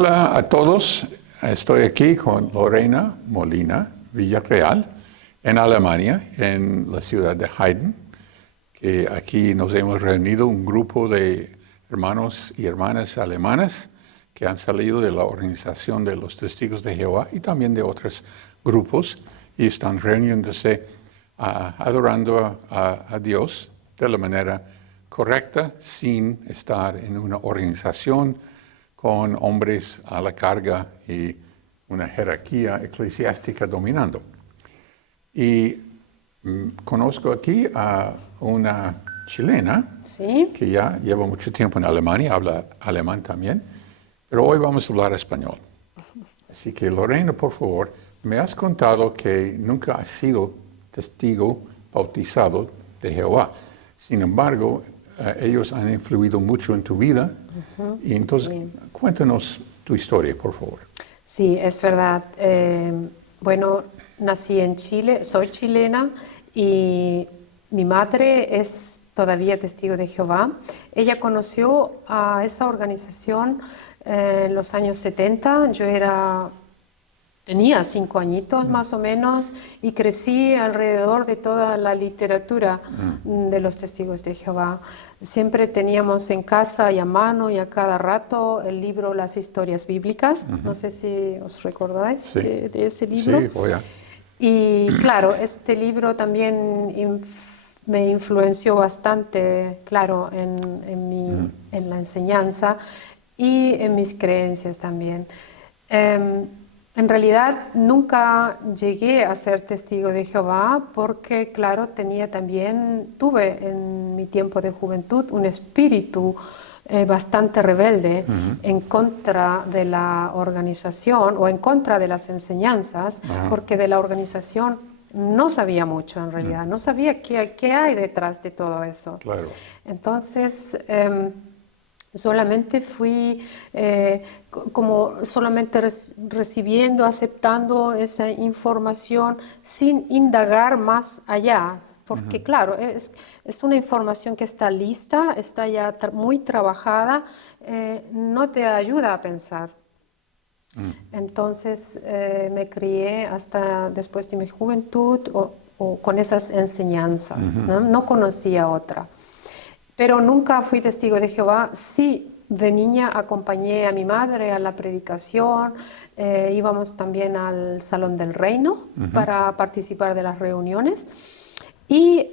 Hola a todos, estoy aquí con Lorena Molina Villarreal en Alemania, en la ciudad de Heiden, que aquí nos hemos reunido un grupo de hermanos y hermanas alemanas que han salido de la organización de los Testigos de Jehová y también de otros grupos y están reuniéndose adorando a Dios de la manera correcta sin estar en una organización con hombres a la carga y una jerarquía eclesiástica dominando. Y conozco aquí a una chilena Sí. que ya lleva mucho tiempo en Alemania, habla alemán también, pero hoy vamos a hablar español. Así que Lorena, por favor, me has contado que nunca has sido testigo bautizado de Jehová. Sin embargo, ellos han influido mucho en tu vida. Y entonces, Sí. cuéntanos tu historia, por favor. Sí, es verdad. Bueno, nací en Chile, soy chilena y mi madre es todavía testigo de Jehová. Ella conoció a esa organización en los años 70. Tenía 5 añitos más o menos y crecí alrededor de toda la literatura de los testigos de Jehová. Siempre teníamos en casa y a mano y a cada rato el libro Las Historias Bíblicas. No sé si os recordáis Sí. de ese libro. Sí, voy a. Y claro, este libro también me influenció bastante, claro, en la enseñanza y en mis creencias también. En realidad nunca llegué a ser testigo de Jehová porque, claro, tuve en mi tiempo de juventud un espíritu bastante rebelde en contra de la organización o en contra de las enseñanzas, porque de la organización no sabía mucho en realidad, no sabía qué hay detrás de todo eso. Claro. Entonces, solamente fui como solamente recibiendo, aceptando esa información sin indagar más allá, porque claro, es una información que está lista, está ya muy trabajada, no te ayuda a pensar. Entonces me crié hasta después de mi juventud o con esas enseñanzas, ¿no? No conocía otra. Pero nunca fui testigo de Jehová. Sí, de niña acompañé a mi madre a la predicación, íbamos también al Salón del Reino para participar de las reuniones. Y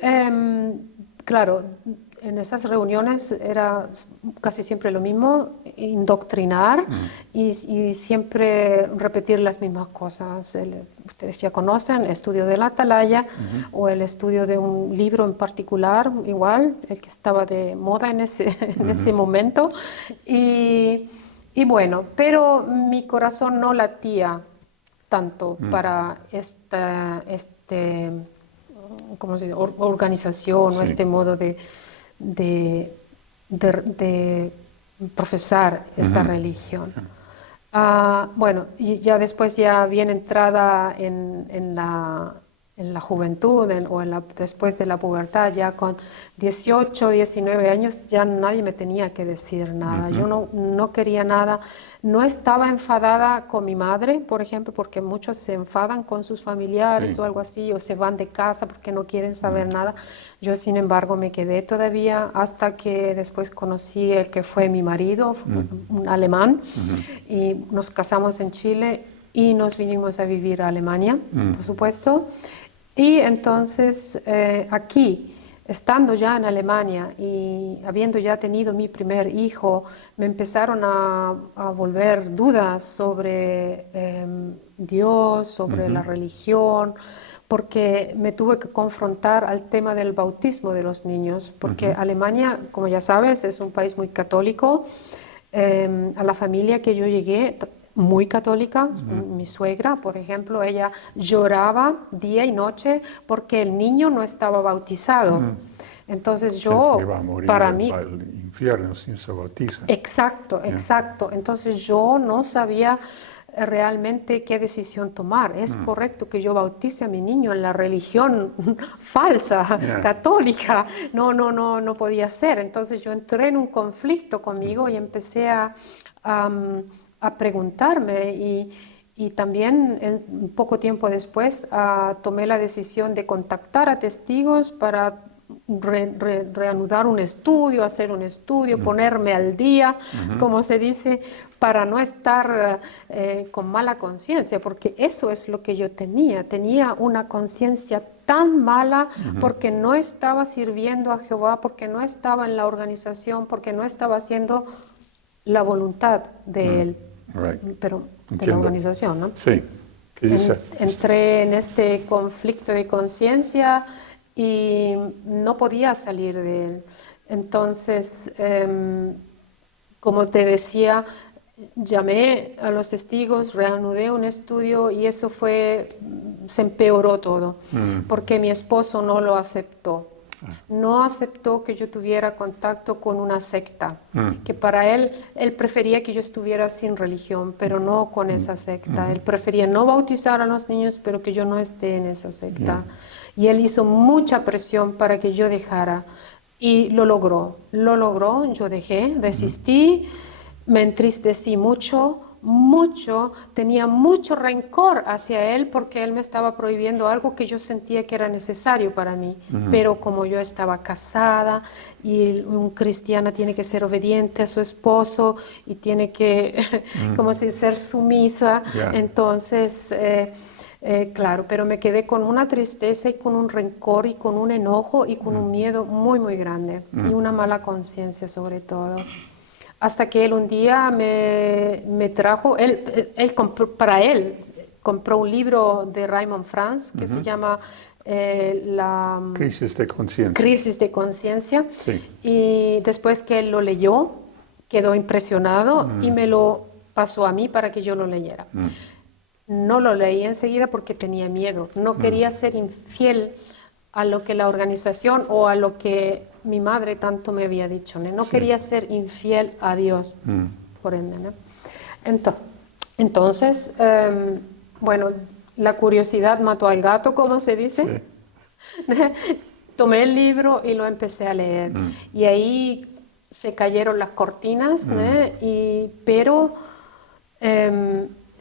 claro, en esas reuniones era casi siempre lo mismo, indoctrinar y siempre repetir las mismas cosas. Ustedes ya conocen, estudio de la Atalaya o el estudio de un libro en particular, igual, el que estaba de moda en ese momento. Y bueno, pero mi corazón no latía tanto para ¿cómo se dice? Organización Sí. o este modo de profesar esa religión. Bueno, y ya después, ya bien entrada en la juventud después de la pubertad, ya con 18, 19 años, ya nadie me tenía que decir nada. Yo no quería nada. No estaba enfadada con mi madre, por ejemplo, porque muchos se enfadan con sus familiares Sí. o algo así, o se van de casa porque no quieren saber nada. Yo, sin embargo, me quedé todavía hasta que después conocí el que fue mi marido, un alemán, y nos casamos en Chile y nos vinimos a vivir a Alemania, por supuesto. Y entonces aquí, estando ya en Alemania y habiendo ya tenido mi primer hijo, me empezaron a volver dudas sobre Dios, sobre la religión, porque me tuve que confrontar al tema del bautismo de los niños, porque Alemania, como ya sabes, es un país muy católico. A la familia que yo llegué, muy católica, mi suegra, por ejemplo, ella lloraba día y noche porque el niño no estaba bautizado. Entonces Pienso que va a morir, para va mí, al infierno si se bautiza. exacto, exacto. Entonces yo no sabía realmente qué decisión tomar. ¿Es correcto que yo bautice a mi niño en la religión falsa, católica? No podía ser. Entonces yo entré en un conflicto conmigo y empecé a a preguntarme y también un poco tiempo después tomé la decisión de contactar a testigos para reanudar un estudio, hacer un estudio, ponerme al día, como se dice, para no estar con mala conciencia, porque eso es lo que yo tenía una conciencia tan mala porque no estaba sirviendo a Jehová, porque no estaba en la organización, porque no estaba haciendo la voluntad de Él, pero de la organización, ¿no? Sí. ¿Qué dice? Entré en este conflicto de conciencia y no podía salir de él. Entonces, como te decía, llamé a los testigos, reanudé un estudio y eso se empeoró todo, porque mi esposo no lo aceptó. No aceptó que yo tuviera contacto con una secta, que para él prefería que yo estuviera sin religión, pero no con esa secta. Él prefería no bautizar a los niños, pero que yo no esté en esa secta. Y él hizo mucha presión para que yo dejara. Y lo logró, yo dejé, desistí, me entristecí mucho, tenía mucho rencor hacia él porque él me estaba prohibiendo algo que yo sentía que era necesario para mí, pero como yo estaba casada y un cristiana tiene que ser obediente a su esposo y tiene que, como si ser sumisa, entonces... claro, pero me quedé con una tristeza y con un rencor y con un enojo y con un miedo muy, muy grande y una mala conciencia sobre todo. Hasta que él un día me trajo, él compró un libro de Raymond Franz que se llama la Crisis de conciencia. Crisis de conciencia. Sí. Y después que él lo leyó, quedó impresionado y me lo pasó a mí para que yo lo leyera. No lo leí enseguida porque tenía miedo. No quería ser infiel a lo que la organización o a lo que mi madre tanto me había dicho, ¿no? No quería ser infiel a Dios, por ende, ¿no? Entonces, bueno, la curiosidad mató al gato, como se dice. Sí. Tomé el libro y lo empecé a leer. Y ahí se cayeron las cortinas, ¿no? Pero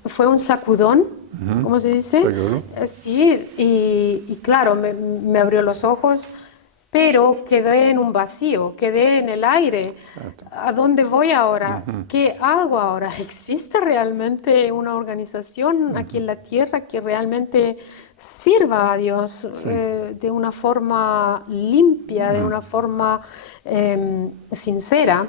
fue un sacudón, ¿cómo se dice? Sí, y claro, me abrió los ojos, pero quedé en un vacío, quedé en el aire. ¿A dónde voy ahora? ¿Qué hago ahora? ¿Existe realmente una organización aquí en la tierra que realmente sirva a Dios de una forma limpia, de una forma sincera?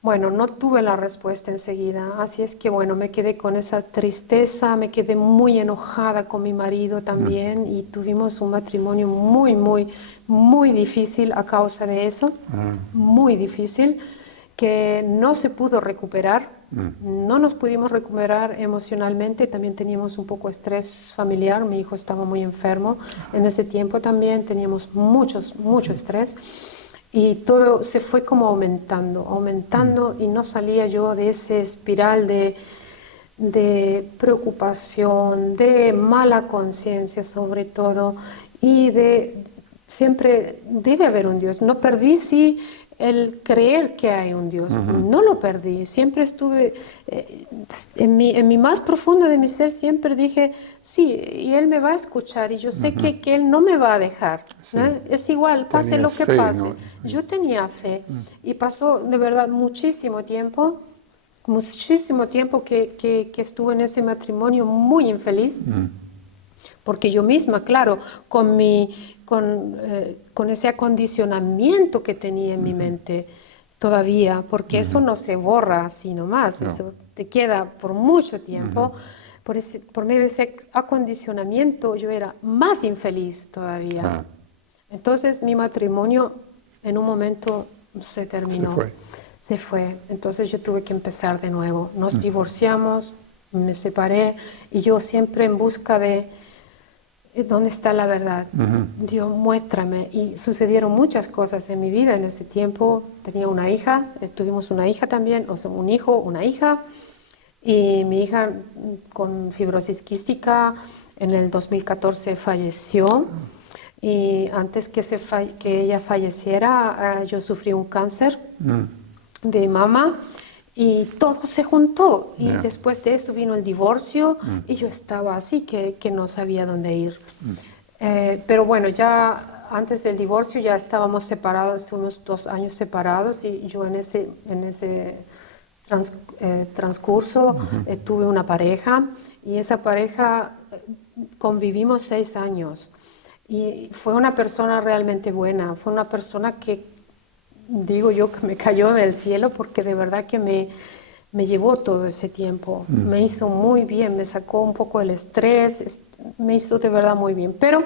Bueno, no tuve la respuesta enseguida, así es que bueno, me quedé con esa tristeza, me quedé muy enojada con mi marido también y tuvimos un matrimonio muy, muy, muy difícil a causa de eso, muy difícil, que no se pudo recuperar, no nos pudimos recuperar emocionalmente, también teníamos un poco de estrés familiar, mi hijo estaba muy enfermo, en ese tiempo también teníamos mucho estrés. Y todo se fue como aumentando y no salía yo de ese espiral de preocupación, de mala conciencia sobre todo y de siempre debe haber un Dios. No perdí el creer que hay un Dios, no lo perdí, siempre estuve en mi más profundo de mi ser, siempre dije sí, y Él me va a escuchar y yo sé que Él no me va a dejar, ¿no? Es igual, pase lo que pase, ¿no? Yo tenía fe y pasó de verdad muchísimo tiempo que estuve en ese matrimonio muy infeliz. Porque yo misma, claro, con ese acondicionamiento que tenía en mi mente todavía, porque eso no se borra así nomás, eso te queda por mucho tiempo. Por medio de ese acondicionamiento yo era más infeliz todavía. Entonces mi matrimonio en un momento se terminó. Se fue. Entonces yo tuve que empezar de nuevo. Nos divorciamos, me separé y yo siempre en busca de ¿dónde está la verdad? Dios, muéstrame. Y sucedieron muchas cosas en mi vida en ese tiempo. Tenía una hija, tuvimos una hija también, o sea, un hijo, una hija. Y mi hija con fibrosis quística en el 2014 falleció. Y antes que ella falleciera, yo sufrí un cáncer de mama. Y todo se juntó. Y Yeah. después de eso vino el divorcio y yo estaba así que no sabía dónde ir. Pero bueno, ya antes del divorcio ya estábamos separados, estuvimos 2 años separados y yo en ese transcurso tuve una pareja y esa pareja convivimos 6 años. Y fue una persona realmente buena, fue una persona que digo yo que me cayó del cielo porque de verdad que me llevó todo ese tiempo, me hizo muy bien, me sacó un poco el estrés, me hizo de verdad muy bien, pero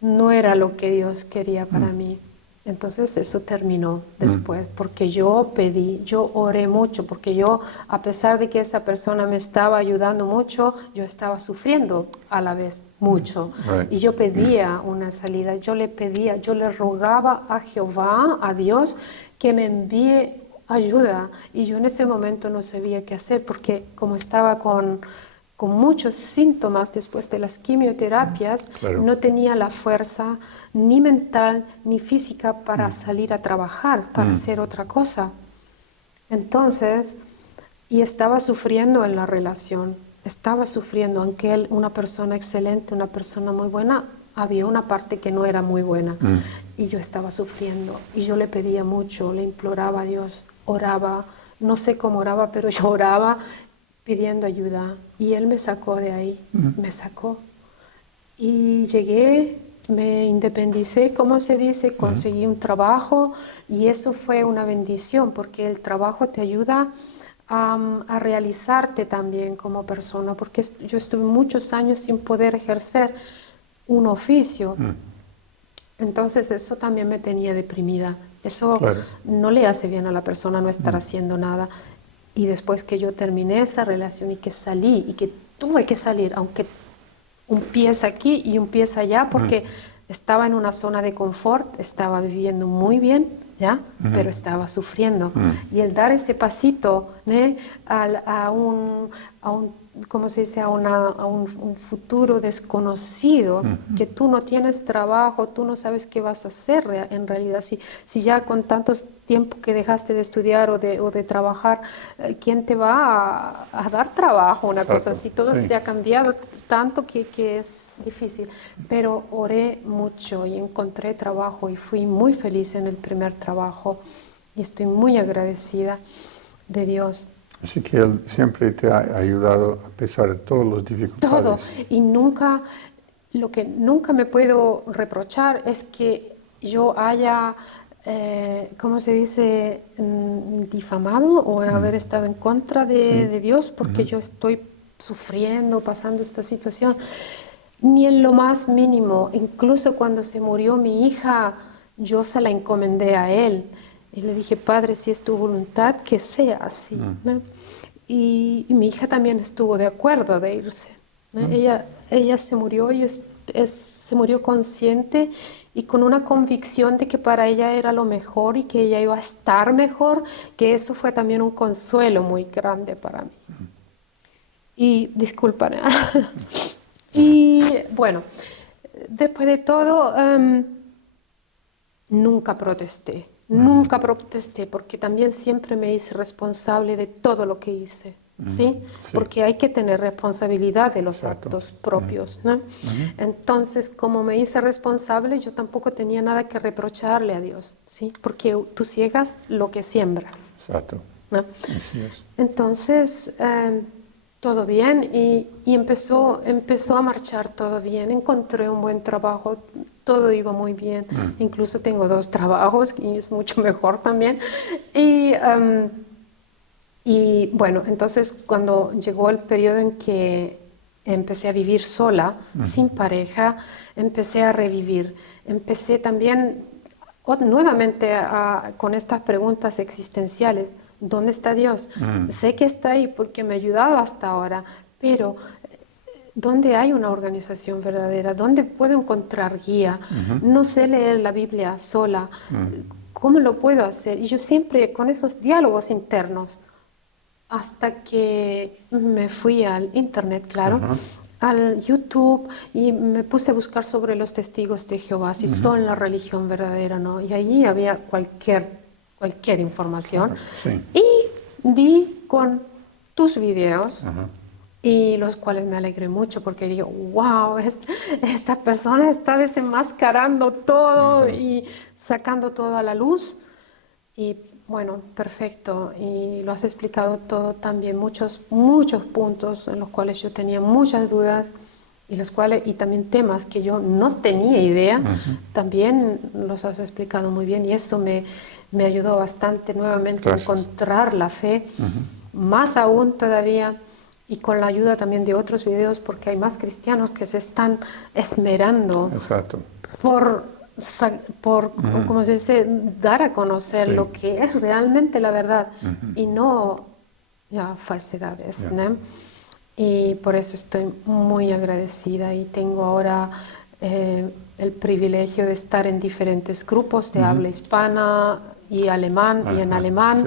no era lo que Dios quería para mí. Entonces eso terminó después, porque yo pedí, yo oré mucho, porque yo, a pesar de que esa persona me estaba ayudando mucho, yo estaba sufriendo a la vez mucho. Right. Y yo pedía una salida, yo le pedía, yo le rogaba a Jehová, a Dios, que me envíe ayuda. Y yo en ese momento no sabía qué hacer, porque como estaba con muchos síntomas después de las quimioterapias, Claro. no tenía la fuerza ni mental ni física para salir a trabajar, para hacer otra cosa. Entonces, y estaba sufriendo en la relación, estaba sufriendo, aunque él, una persona excelente, una persona muy buena, había una parte que no era muy buena. Y yo estaba sufriendo, y yo le pedía mucho, le imploraba a Dios, oraba, no sé cómo oraba, pero yo oraba pidiendo ayuda, y él me sacó de ahí, me sacó. Y llegué, me independicé, ¿cómo se dice? Conseguí un trabajo y eso fue una bendición porque el trabajo te ayuda a realizarte también como persona, porque yo estuve muchos años sin poder ejercer un oficio. Entonces eso también me tenía deprimida. Eso Claro. no le hace bien a la persona no estar haciendo nada. Y después que yo terminé esa relación y que salí y que tuve que salir, aunque un pie es aquí y un pie es allá, porque estaba en una zona de confort, estaba viviendo muy bien, ¿ya? Pero estaba sufriendo. Y el dar ese pasito, ¿eh? a un, ¿cómo se dice? A un futuro desconocido, que tú no tienes trabajo, tú no sabes qué vas a hacer en realidad. Si ya con tantos tiempo que dejaste de estudiar o de trabajar, ¿quién te va a dar trabajo? Una cosa así, todo sí. se ha cambiado tanto que es difícil. Pero oré mucho y encontré trabajo y fui muy feliz en el primer trabajo y estoy muy agradecida de Dios. Así que Él siempre te ha ayudado a pesar de todas las dificultades. Todo. Y nunca, lo que nunca me puedo reprochar es que yo haya, ¿cómo se dice?, difamado o haber estado en contra de Dios porque yo estoy sufriendo, pasando esta situación. Ni en lo más mínimo. Incluso cuando se murió mi hija, yo se la encomendé a Él. Y le dije, Padre, si es tu voluntad, que sea así, ¿no? Y mi hija también estuvo de acuerdo de irse, ¿no? Ella se murió y se murió consciente y con una convicción de que para ella era lo mejor y que ella iba a estar mejor, que eso fue también un consuelo muy grande para mí. Y disculpa. Y bueno, después de todo, nunca protesté. Nunca protesté porque también siempre me hice responsable de todo lo que hice, ¿sí? Sí. Porque hay que tener responsabilidad de los Exacto. actos propios, ¿no? Entonces, como me hice responsable, yo tampoco tenía nada que reprocharle a Dios, ¿sí? Porque tú ciegas lo que siembras, Exacto. ¿no? Así es. Entonces, todo bien y empezó a marchar todo bien. Encontré un buen trabajo, todo iba muy bien. Incluso tengo 2 trabajos y es mucho mejor también. Y bueno, entonces cuando llegó el periodo en que empecé a vivir sola, sin pareja, empecé a revivir. Empecé también nuevamente con estas preguntas existenciales. ¿Dónde está Dios? Sé que está ahí porque me ha ayudado hasta ahora, pero ¿dónde hay una organización verdadera? ¿Dónde puedo encontrar guía? No sé leer la Biblia sola. ¿Cómo lo puedo hacer? Y yo siempre con esos diálogos internos, hasta que me fui al internet, claro, al YouTube y me puse a buscar sobre los testigos de Jehová, si son la religión verdadera, ¿no? Y allí había cualquier información. Sí. Y di con tus videos. Ajá. Y los cuales me alegré mucho porque digo, wow, esta persona está desenmascarando todo y sacando todo a la luz. Y bueno, perfecto. Y lo has explicado todo también, muchos puntos en los cuales yo tenía muchas dudas y también temas que yo no tenía idea, también los has explicado muy bien y eso me ayudó bastante nuevamente a encontrar la fe, más aún todavía. Y con la ayuda también de otros videos, porque hay más cristianos que se están esmerando Exacto. por ¿cómo se dice?, dar a conocer lo que es realmente la verdad y no falsedades, ¿no? Y por eso estoy muy agradecida y tengo ahora el privilegio de estar en diferentes grupos de habla hispana y alemán y en alemán.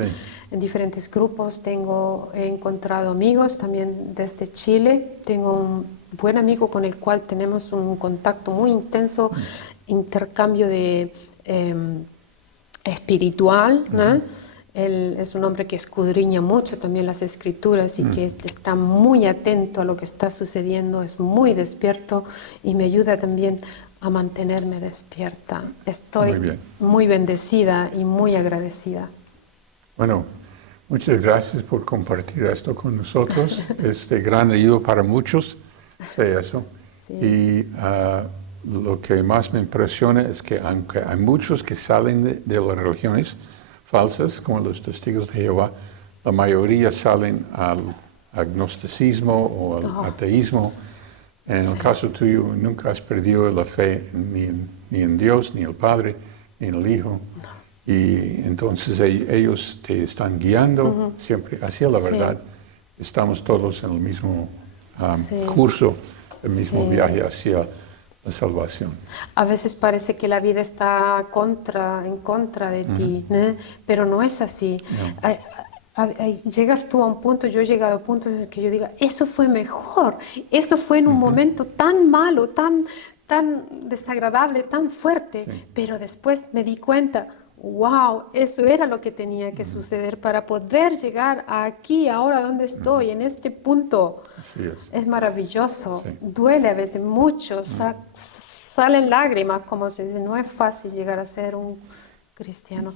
En diferentes grupos he encontrado amigos también desde Chile. Tengo un buen amigo con el cual tenemos un contacto muy intenso, intercambio de espiritual, ¿no? Él es un hombre que escudriña mucho también las escrituras y que está muy atento a lo que está sucediendo, es muy despierto y me ayuda también a mantenerme despierta. Estoy muy bendecida y muy agradecida. Bueno, muchas gracias por compartir esto con nosotros. Es de gran ayuda para muchos, sé eso. Sí. Y lo que más me impresiona es que aunque hay muchos que salen de las religiones falsas, como los testigos de Jehová, la mayoría salen al agnosticismo o al ateísmo. En el caso tuyo, nunca has perdido la fe ni en Dios, ni en el Padre, ni en el Hijo. No. Y entonces ellos te están guiando siempre hacia la verdad. Estamos todos en el mismo curso, el mismo viaje hacia la salvación. A veces parece que la vida está en contra de ti, ¿no? Pero no es así. No. Llegas tú a un punto, yo he llegado a puntos en que yo diga, eso fue mejor, eso fue en un momento tan malo, tan desagradable, tan fuerte, pero después me di cuenta, wow, eso era lo que tenía que suceder para poder llegar aquí, ahora donde estoy, en este punto. Así es. Es maravilloso, duele a veces mucho, salen lágrimas, como se dice, no es fácil llegar a ser un cristiano.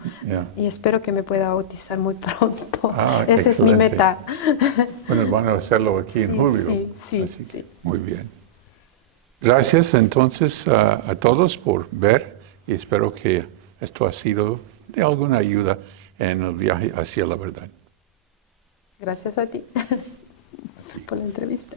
Y espero que me pueda bautizar muy pronto. Esa es mi meta. Bueno, van a hacerlo aquí en julio. Sí. Muy bien. Gracias entonces a todos por ver y espero que esto ha sido de alguna ayuda en el viaje hacia la verdad. Gracias a ti por la entrevista.